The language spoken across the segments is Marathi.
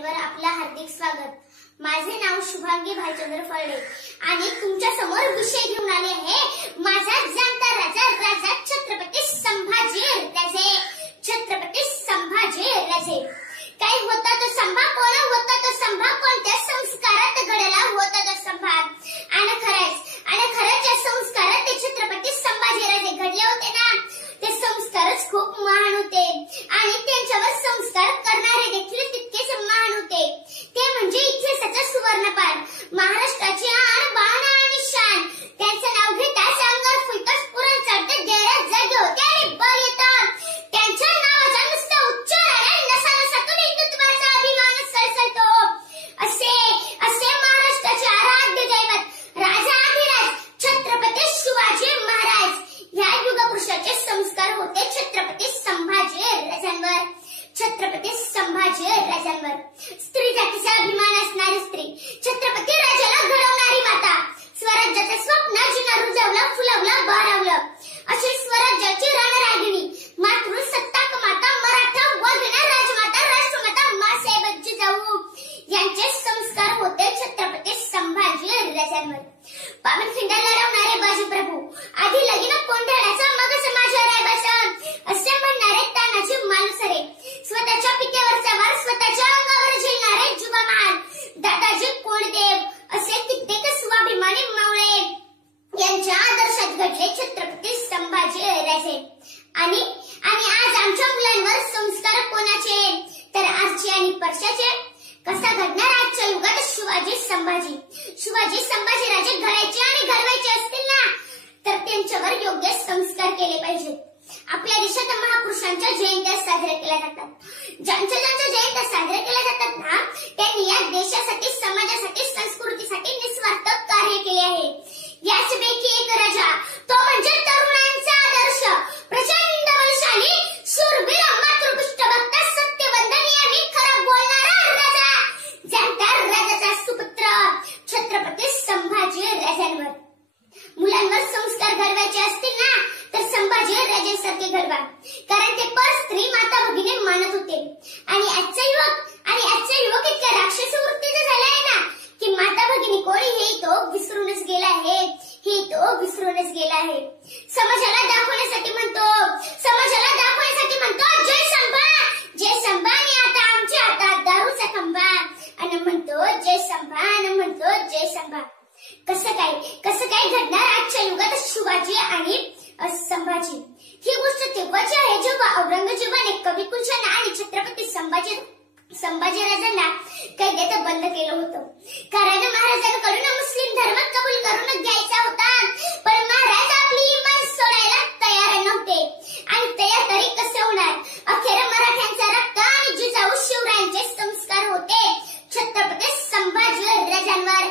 चॅनलवर आपलं हार्दिक स्वागत। माझे नाव शुभांगी भाईचंद्र फळडे आणि तुमच्या समोर विषय घेऊन आले आहे माझा जाणता राजा राजा छत्रपती संभाजी राजे। छत्रपती संभाजी राजे काय होता तो संभा, कोण होता तो संभा, कोणत्या संस्कारात घडला होता तो संभा। आणि खरंच या संस्कारात ते छत्रपती संभाजी राजे घडले होते ना, ते संस्कारच खूप महान होते आणि त्यांच्यावर संस्कार करणारे देखील तितकेच महान होते। ते म्हणजे इतिहासाचा सुवर्णपान, महाराष्ट्राची आन बाण आणि शान। त्यांचं नाव घेताच अंगावर फुलकाच पुरण चढते, जयराज जागे होते आणि बळ येतं। त्यांच्या नावाचा नुसता उच्चाराने नसा-नसातून हिंदुत्वाचा अभिमान सळसळतो। असे महाराष्ट्राचे आराध्य दैवत राजाधिराज छत्रपती शिवाजी महाराज या युगपुरुषाचे संस्कार होते छत्रपती संभाजी राजांवर। छत्रपती संभाजी राजांवर स्त्री जातीचा अभिमान असणारी स्त्री, छत्रपती राजाला घडवणारी माता, स्वराज्याचे स्वप्न जिनं रुजवलं फुलवलं बहरवलं अशी स्वराज्याची रणरागिणी, मातृसत्ताक माता, मराठा वगैरे राजमाता, राष्ट्रमाता मासाहेब जिजाऊ यांचे संस्कार होते छत्रपती संभाजी राजांवर। पावनखिंड लढवणारे बाजीप्रभू, आधी लगीन कोंढाण्याचा मगच माझ्या रायबाचा असे म्हणणारे तानाजी मालुसरे, स्वतःच्या पित्यावरचा वार स्वतःच्या अंगावर झेलणारे जुबामान दादाजी कोंडदेव असे कित्येक स्वाभिमानी मावळे यांच्या आदर्शात घडले छत्रपती संभाजी राजे। आणि आज आमच्या मुलांवर संस्कार कोणाचे, तर आरचे आणि परशाचे। कसा घडणार आजच्या युगात शिवाजी संभाजी राजे घडायचे आणि घडवायचे असतील ना, तर त्यांच्यावर योग्य संस्कार केले पाहिजेत। आपल्या देशात महापुरुषांच्या जयंत्या साजऱ्या केल्या जातात। ज्यांच्या जयंत्या साजऱ्या केल्या जातात ना, त्यांनी या देशासाठी, समाजासाठी, संस्कृतीसाठी निस्वार्थ कार्य केले आहे। याचपैकी एक राजा, तो म्हणजे तरुणांचा आदर्श, प्रचंड बलशाली, शूरवीर, मातृपुष्ट भक्त, सत्यवंदनीय आणि खरं बोलणारा राजा, जाणता राजाचा सुपुत्र छत्रपती संभाजी राजांवर। मुलांवर संस्कार घडवायचे असतील ना, तर संभाजी राजांसारखे घडवा, कारण ते पर स्त्री माता भगिनी मानत होते। आणि आजचा युवक इतक्या राक्षस वृत्तीचा झाला आहे ना, की माता भगिनी कोणी हे तो विसरूनच गेला आहे। समाजाला दाखवण्यासाठी म्हणतो जय संभा आणि आता आमच्या हातात दारूचा खंबा, आणि म्हणतो जय संभा। कसं काय घडणार आजच्या युगात शिवाजी आणि संभाजी। ही गोष्ट तेव्हाची आहे जेव्हा औरंगजेबाने कवी कुलशेखर आणि छत्रपती संभाजी राजांना कैदेत बंद केलं होतं, कारण महाराजांकडून मुस्लिम धर्म कबूल करून घ्यायचा होता, पण महाराज आपली इमान सोडायला तयार नव्हते। आणि तयार तरी कसे होणार, अखेर मराठ्यांचा रक्त आणि जिजाऊ शिवरायांचे संस्कार होते छत्रपती संभाजी राजांवर।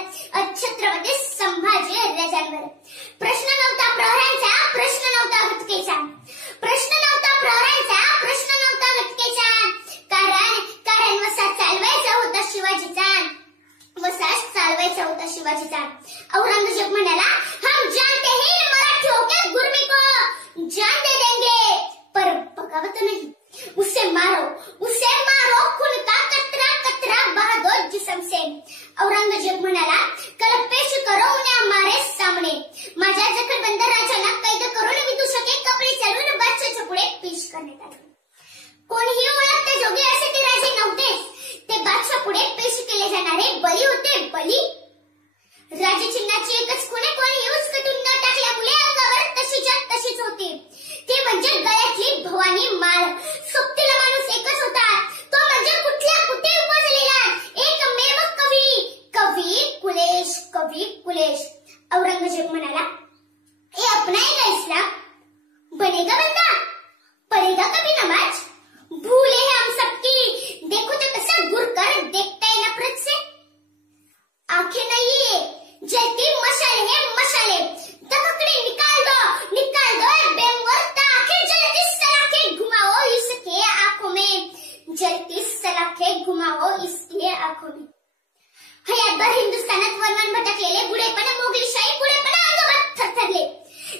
प्रश्न नव्हता प्रहरांचा, प्रश्न नव्हता घटकेचा, कारण वसा चालवायचा होता शिवाजीचा। औरंगजेब म्हणाला, हम जानते हैं मराठियों के गुर्मी को जान दे देंगे, पर बगावत नहीं, उसे मारो खून का कतरा बहा दो जिस्म से। औरंगजेब म्हणाला, कल पेश करो उन्हें हमारे सामने। माझ्या जखडबंद राजाला कैद करून विदूषके कपडे चालून बादशाच्या पुढे पेश करण्यात आले। कोणीही ओळखते जोगे असे ते राजे नव्हते, ते बादशा पुढे पेश केले जाणारे बळी होते, बळी। राजचिन्हाची एकच खुणे कोणी उचकटून न टाकल्यामुळे अंगावर तशीच होती, ते म्हणजे गळ्यातली भवानी माळ। सोबतीला माणूस एकच होता, तो म्हणजे कुठल्या कुठे उपजलेला एकमेव कवी कुलेश। औरंगजेब म्हणाला, ये अपनाएगा इस्लाम, बनेगा बंदा, पढ़ेगा कभी नमाज, भूले हैं हम सबकी, देखो तो कैसा घूर कर देखता है नफरत से। आंखें नहीं है, जलती मशाले है मशाले, दककड़े निकाल दो बेंगोर आंखें, जलती सलाखें घुमाओ इसके आंखों में, हयातभर हिंदुस्थानात वनवन भटकलेले बुडेपण, मोगलीशाही पुढेपण अंगभर थरथरले,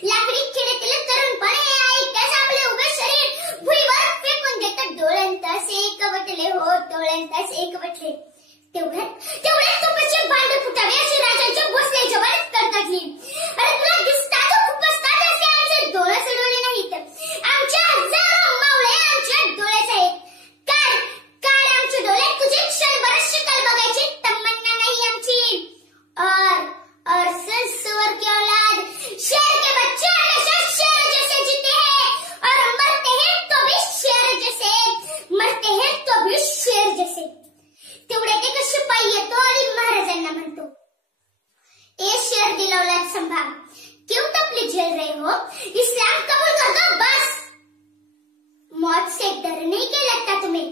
लाकडी खेड्यातील तरुणपण हे ऐकताच आपले उभे शरीर भुईवर फेकून देत डोळ्यांत असे एकवट एकवटले हो डोळ्यांताच एकवटले. तेवढ्यात तुपाचे भांड फुटावे अशी राजांच्या भोसल्याच्या वरच करतातली. अरे तुला दिसतात खूपच असे आमचे डोळे चढवले नाहीत. आमच्या हजारो मावळे आमच्या डोळ्यात आहेत. काढ आमच्या डोळ्यात तुझे क्षणभर शिकल बघायची तमन्ना नाही आमची. और संसवर की औलाद शेर के बच्चे हमेशा शेर जैसे जीते हैं और मरते हैं तो भी शेर जैसे, मरते हैं तो भी शेर जैसे. तेवढ्यात एक शिपाई येतो आणि महाराजांना म्हणतो, ए शेर दिल औलाद संभा, क्यों तपली झेल रहे हो? इस्लाम कबूल कर दो बस. मौत से डर नहीं क्या लगता तुम्हें?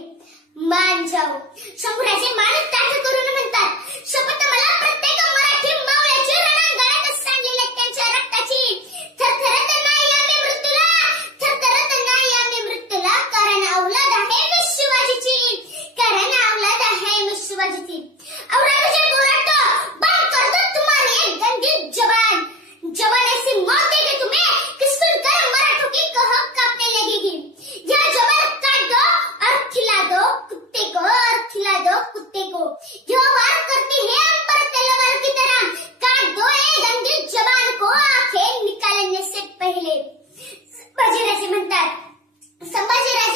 मान जाओ. शंभूराजे मान ताठ करून म्हणतात, शपथ मला प्रत्येक मराठी मावळ्याची रणांगणात सांडलेल्या त्यांच्या रक्ताची. थरथरत नाही आम्ही मृत्यूला, थरथरत नाही आम्ही मृत्यूला, कारण औलाद आहे मी शिवाजीची, कारण औलाद आहे मी शिवाजीची. औरंगजेब बोलतो, बंद कर दो तुम्हारी ये गंदी जबान. जबान ऐसी मौत देगी तुम्हें कि सुनकर मराठों की कह कांपने लगेगी. यह जबान काट दो और खिला दो कुत्ते को, और खिला दो कुत्ते को. जो वार करती है अंबर तलवार की तरह, काट दो ये गंदी जबान को आंखें निकालने से पहले. संभाजीराजे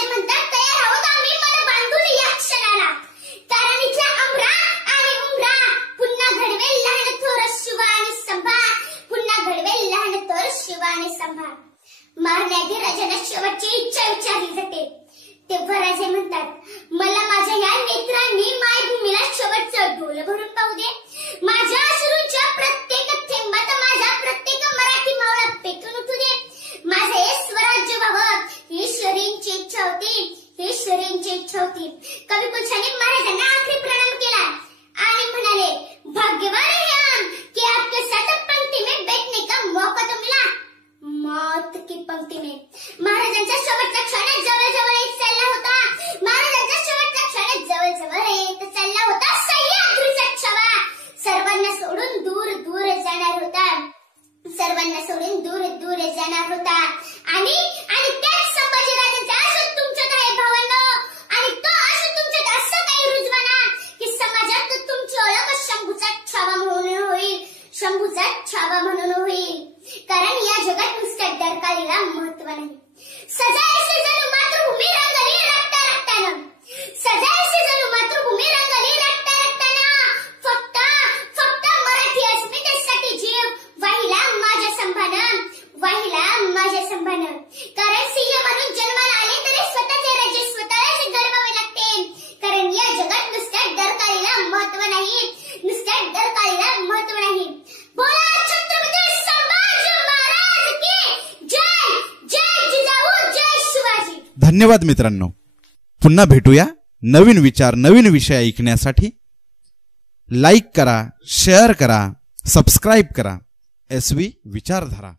म्हणतात तयार आहोत आम्ही मन बांधून या क्षणाला, कारण इथला अमरा आणि उमरा पुन्हा घडवेल लहान थोर शिवा आणि संभा, पुन्हा घडवेल लहान थोर शिवा आणि संभा. मारण्याआधी राजाला शेवटची इच्छा विचारली जाते. तेव्हा राजे म्हणतात, मला माझ्या या नेत्रांनी मायभूमीला शेवटचं डोल भरून पाहू दे. माझ्या अश्रूंच्या प्रत्येक थेंबात माझा प्रत्येक मराठी मावळा पेटून उठू दे. माझे स्वराज्य व्हावं ही शरींची इच्छा होती, ही शरींची इच्छा होती. कवी कुलछाने महाराजांना आखरी प्रणाम केला आणि म्हणाले, भाग्यवान है हम कि आपके साथ पंक्ति में बैठने का मौका तो मिला. मौत की पंक्ति में. महाराजांचा शेवटचा क्षण जवळ येत चालला होता. महाराजांचा शेवटचा क्षण जवळ येत चालला होता. सह्याद्रीचा छवा सर्वांना सोडून दूर दूर जाणार होता, सर्वांना सोडून दूर दूर जाणार होता. आणि त्याच संभाजीराजांचा आशा तुमच्यात आहे भावांनो, आणि तो आशा तुमच्यात असं काही रुजवाना की समाजात तुमची ओळख शंभूचा छावा म्हणून होईल, शंभूचा छावा म्हणून होईल. कारण या जगात नुसत्या डरकाळीला महत्व नाही. सजा ऐसी जणू मातृभूमी रंगली रक्ता रक्तानं, सजा ऐसी जणू मातृभूमी रंगली रक्ता रक्तानं. फक्त मराठी अस्मितेसाठी जीव वाहिला माझ्या संभानं, वाहिला माझ्या संभानं. कारण सिंह म्हणून जन्माला आले तरी स्वतःचे राज्य स्वतःलाच गरवावे लागते. कारण या जगात नुसत्या डरकाळीला महत्व नाही, नुसत्या डरकाळीला महत्व नाही. बोला छत्रपती संभाजी महाराज की जय. जय जिजाऊ, जय शिवाजी. धन्यवाद मित्रांनो. पुन्हा भेटूया नवीन विचार नवीन विषय ऐकण्यासाठी. लाईक करा, शेअर करा, सबस्क्राईब करा. SV विचारधारा.